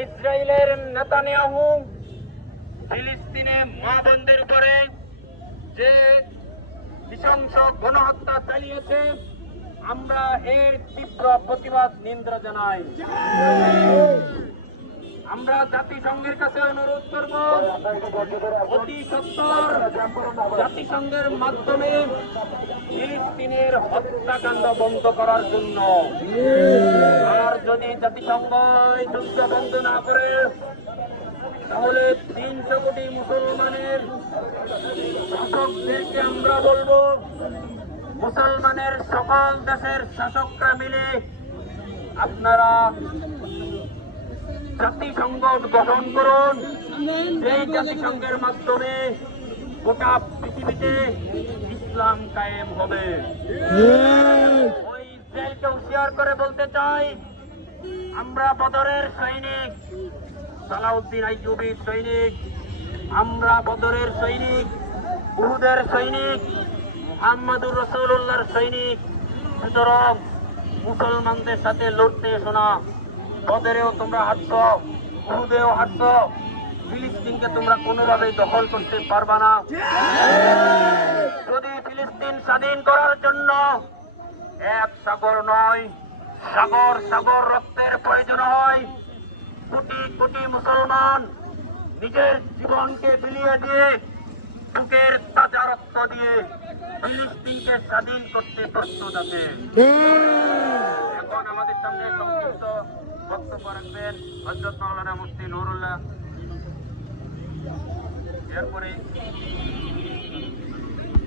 ইসরায়েলের নেতানিয়াহু ফিলিস্তিনে মা বোনদের উপরে যে নৃশংস গণহত্যা চালিয়েছে, আমরা এর তীব্র প্রতিবাদ নিন্দা জানাই। আমরা জাতিসংঘের কাছে অনুরোধ করব অতি সত্বর জাতিসংঘের মাধ্যমে ফিলিস্তিনের হত্যাকাণ্ড বন্ধ করার জন্য। আর যদি জাতিসংঘ এই যুদ্ধ বন্ধ না করে, তাহলে 300 কোটি মুসলমানের শাসকদেরকে আমরা বলবো, মুসলমানের সকল দেশের শাসকরা মিলে আপনারা জাতিসংঘ গঠন করুন। এই জাতিসংঘের মাধ্যমে গোটা পৃথিবীতে ইসলাম কায়েম হবে। ওই ইসরায়েলকে হুঁশিয়ার করে বলতে চাই, আমরা বদরের সৈনিক, সালাউদ্দিন আইয়ুবীর সৈনিক, আমরা বদরের সৈনিক, উহুদের সৈনিক, মুহাম্মদুর রাসূলুল্লাহর সৈনিক। সুতরাং মুসলমানদের সাথে লড়তে এসো না। বদরেও তোমরা হারছ, উহুদেও হারছ, ফিলিস্তিনকে তোমরা কোনোভাবেই দখল করতে পারবা না। যদি ফিলিস্তিন স্বাধীন করার জন্য এক সাগর নয়, সাগর সাগর রক্তের প্রয়োজন হয়, কোটি কোটি মুসলমান নিজের জীবনকে বিলিয়ে দিয়ে, বুকের তাজা রক্ত দিয়ে ফিলিস্তিনকে স্বাধীন করতে প্রস্তুত আছে। এখন আমাদের সামনে সংক্ষিপ্ত বক্তব্য রাখবেন হযরত মাওলানা মুফতি নুরুল্লাহ। এরপরে